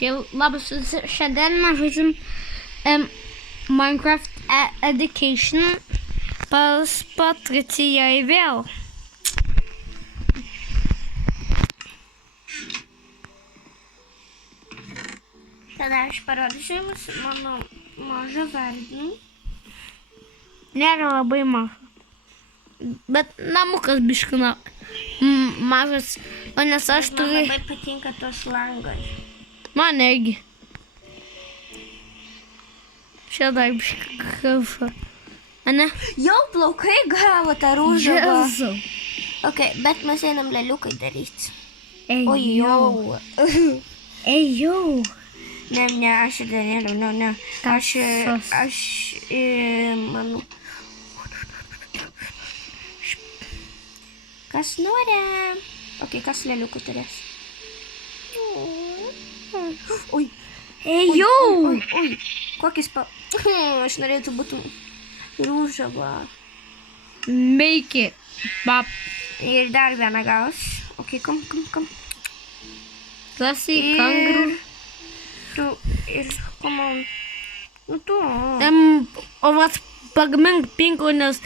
Labas, šiandien mes žaidžiam Minecraft Education pas Patricijai vėl. Tada aš parodysiu jums mano mažą vardinį. Nėra labai maža. Bet namukas biškina mažas, o nes aš turiu... Man labai patinka tos langai. Man irgi. Čia dar biškina. Ane? Jau plaukai gavo tą rūžavą. Jėzau. Ok, bet mes einam leliukai daryti. Ojau. Ejau. Ne, aš darėliau, ne. Aš manau. Kas nori? Ok, kas leliukų turės? Oi. Ejau! Oi. Kokis aš norėtų būtų rūžavą. Meiki. Bap. Ir dar vieną gaus. Ok, kom. Klasy, kangaroo. Ir come on. Nu tu. O vat pagamink pink, nes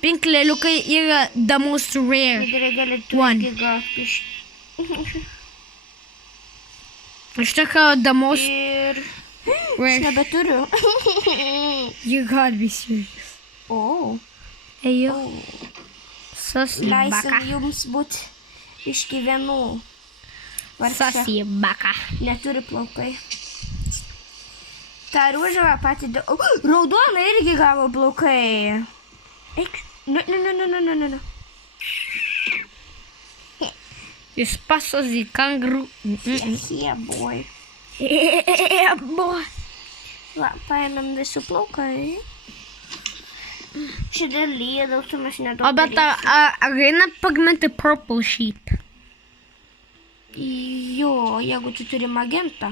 pink leliukai yra the most rare one. Aš tokia the most rare. Aš nebeturiu. You got me serious. Oh. Ejau. Leisim jums būt išgyvenų. Sasi baka. Neturi plaukai. Ta rūžava pati... Raudona irgi gavo plaukai. Eik. Ne. Jis pasos į kangaroo. Yeah, boy. Yeah, boy. Va, paėmėm visų plaukai. Šitą lydaus, mes nedaug darysim. O bet ar eina pagaminti purple sheep? Jo, jeigu tu turi magentą.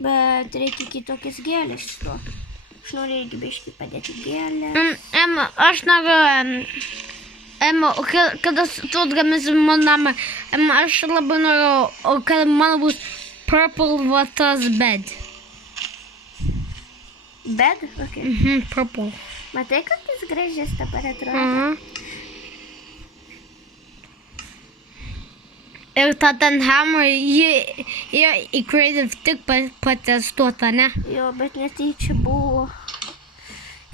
Bet reikia kitokias gėlės to. Aš noriu irgi biškį padėti gėlę. Aš noriu... kada tu atgaminsim mano namą, aš labai noriu, kad mano bus purple vatas bed. Bed? Ok. Purple. Matai, kad jis gražės dabar atrodo? Ir ta ten hammer, jie į creative tik patestuota, ne? Jo, bet netyčia buvo.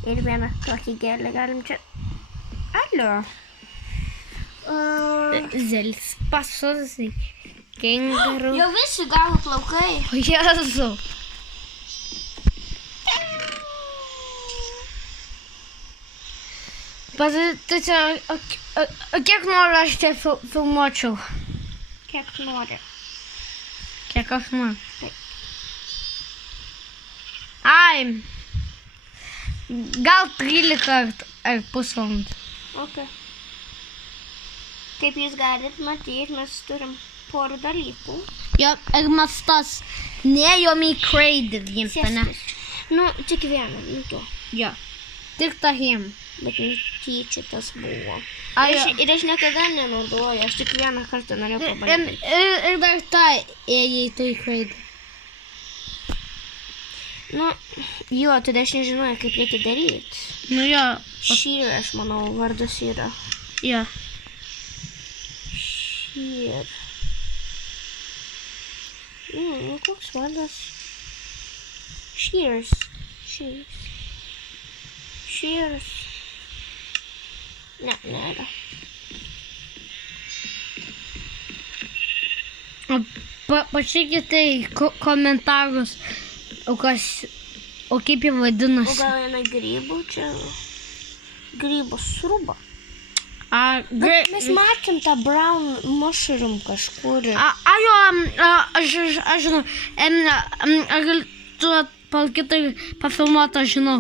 Ir vieną tokį gėlę galim čia... Alio. Zelis pasos, kangaroo. Jau visi gavo plaukai. O Jėzau. Tu čia, o kiek noriu aš čia filmuočiau? Kiek nori. Kiek aš noriu. Taip. Ai. Gal 13 ar pusvalandį. Ok. Kaip jūs galit matyti, mes turim porų dalykų. Jo, ir mes tas neėjom į creative jiems, ne? Nu, tik vieną, nu tu. Jo. Tik tą jiem. Bet netyčia tas buvo. Ir aš niekada nenaudoju, aš tik vieną kartą norėjau pabandyti. Ir dar tą ėjai tu į creative. Nu, jo, tada aš nežinojau, kaip reikia daryti. Nu jo. Shear, aš manau, vardas yra. Jo. Shear. Nu, koks vardas? Shears. Ne, nėra. Pačiakite į komentarus, o kaip jį vadinasi. O gal eina grybų čia? Grybų srūba. Bet mes matėm tą brown mushroom kažkur. Aš žinau. Ar tu palkitai pafilmuotą žinau,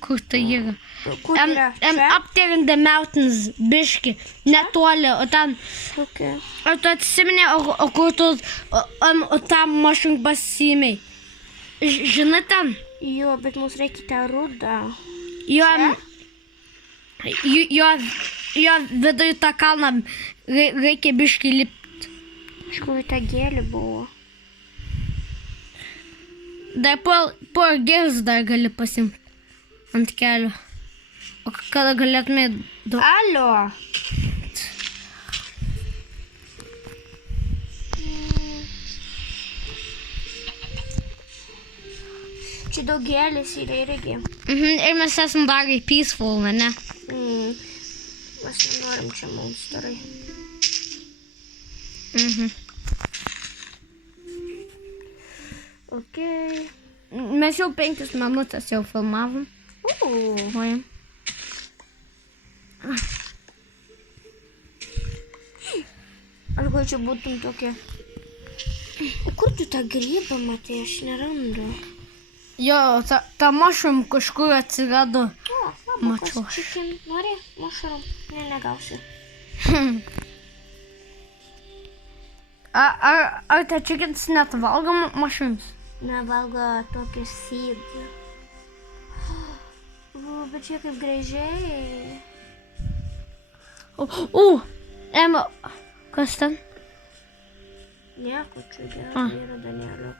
kur tai yra. Kur yra? Up there in the mountains, biški, netoli, o ten... Ar tu atsimeni, o kur tu tą mushroom pasiėmei? Žinai ten? Jo, bet mums reikia tą rudą. Jo viduje tą kalną reikia biškį lipti. Iš kur tą gėlį buvo? Dar po gėris dar gali pasimti ant kelio. O kada galėtume... Alio. Čia daug gėlės yra irgi. Ir mes esam dar peaceful, ne? Mes nenorim čia monsterai. Okay. Mes jau 5 minutės jau filmavom. Oi. Ar gal čia būtum tokia... O kur tu tą grybą matai, aš nerandu. Jo, ta mushroom kažkur atsirado. Mačiau. Nori mushroom? Ne, negausiu. Ar ta chickens net valgo mushrooms? Nevalgo tokį seed. Bet čia kaip gražiai. Ema, kas ten? Nieko, čia gerai yra Danielio.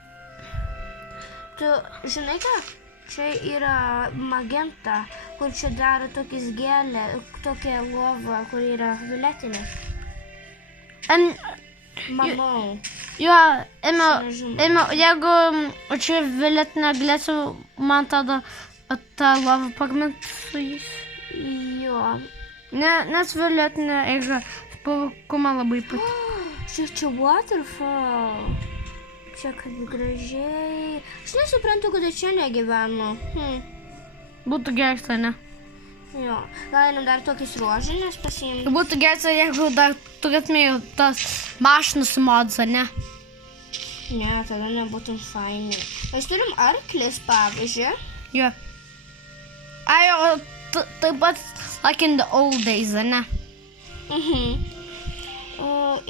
Tu žinai ką? Čia yra magenta, kur čia daro tokias gėlę, tokia lova, kur yra violetinė. Manau. Jo, Ema, jeigu čia violetinė galėsiu, man tada tą lovą pagaminti su jais. Jo. Nes violetinė yra spalva man labai patiko. Čia waterfall. Čia kaip gražiai. Aš nesuprantu, kad čia negyvenu. Būtų gerai, ne? Jo. Gal einam dar tokias rožinės pasiimti. Būtų gerai, jeigu dar turėtume tas mašinas mods, ne? Ne, tada nebūtum fainai. Mes turim arklis, pavyzdžiui. Jo. Ai, o taip pat like in the old days, ne?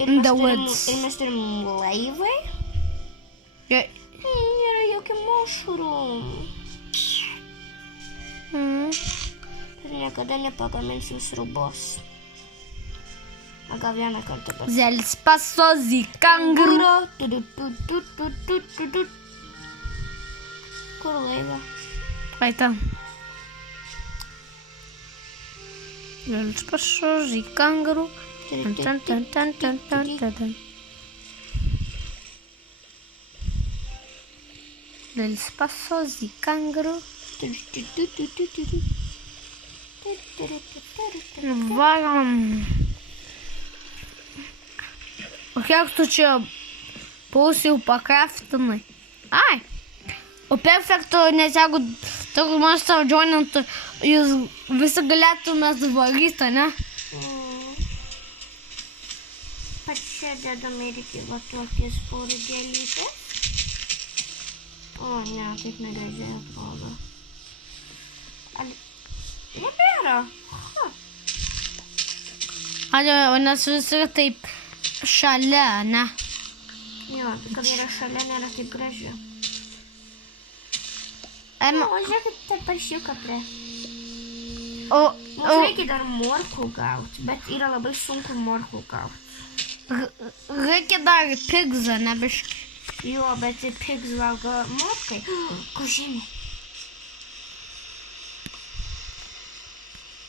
In the woods. Ir mes turim laivai. Jo. Nėra jokių mushroom. Ir niekada nepagaminsim sriubos. O gal vieną kartą pas. Zelis pasozi kanguru. Kur laiva? Ai ten. Zelis pasozi kanguru. Zelis pasozi kanguru. Varom. O kiek tu čia pausiau pakraftinai? Ai. O perfekto, nes jeigu tokiu man savo joinintų, jūs visi galėtumės varyti, ne? Čia dedam irgi va tokias porgelytės. O ne, taip negražiai atrodo. Nebėra. O nes visi taip šalia, ne? Jo, kad yra šalia, nėra taip gražiai. O žiūrėkit, tai paršiuką prie. Mums reikia dar morkų gauti, bet yra labai sunku morkų gauti. Reikia dar pigzą, ne biškai. Jo, bet pigs valgo morkai. Kužinė.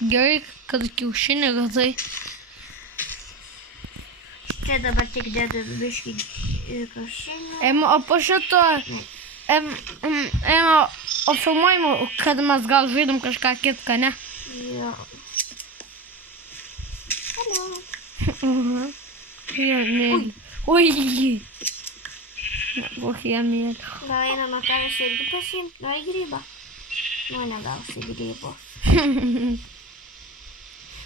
Gerai, kad kiaušinį radai. Čia dabar tik dedu biškį kiaušinį. O po šito... O filmuojimo, kad mes gal žaidom kažką kitką, ne? Jo. Hallo. Jo, mėly. Oi. Och, jag mėly. Gal einam tavęs irgi pasiimti. Nori grybą? Nu, negausi grybo.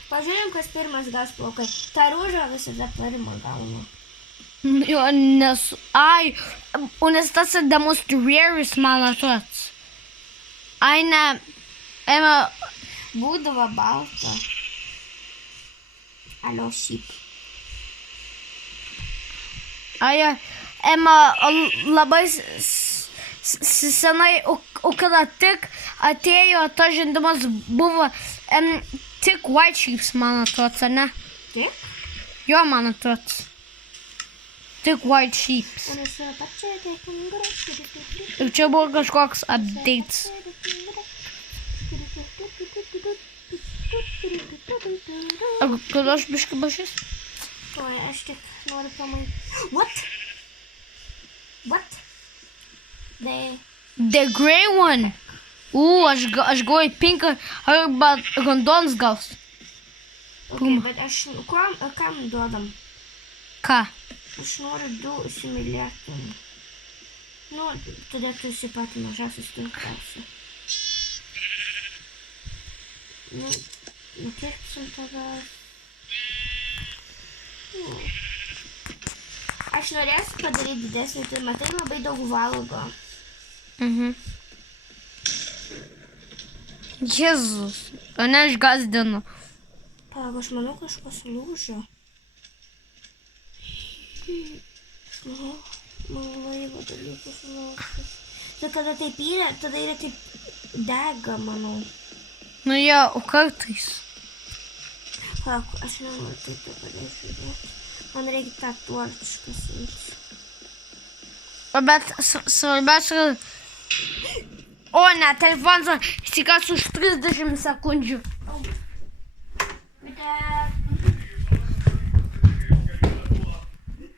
Pažiūrėjom, kas pirmas gaus plaukai. Ta rūžą visada pirmą gauna. Jo, nes... Ai, nes tas the most rarest, man atrodo. Ai, ne... Ema... Būdavo balta. Alio, šiaip. Ai, Ema labai senai, o kada tik atėjo tas žaidimas buvo tik White Chiefs, man atrodo, ne? Tik? Jo, man atrodo. tik white sheeps. Ir čia buvo kažkoks updates. Kad aš biškai bašys? Oi, aš tik noriu pamatyti. What? The grey one. Aš galvoju pinką arba raudonas gaus. Okay, bet aš kam duodam? Ką? Aš noriu 2 įsimylėti. Nu, tada tu esi pati mažiausias tinkiausia. Nu, nukirpsim tada. Aš norėsiu padaryti didesnį, tai matai labai daug valgo. Jėzus, mane išgazdino. Palauk, aš manau kažkas lūžo. Man laivo dalykus lūžus. Tai kada taip yra, tada yra taip dega, manau. Nu jo, o kartais. Palauk, aš nenoriu taip padėsiu žiūrėti. Man reikia tą torčiką siimti. Bet svarbiausia... O ne, telefonas įsikas už 30 sekundžių.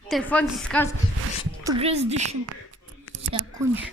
Telefonas įsikas už 30 sekundžių.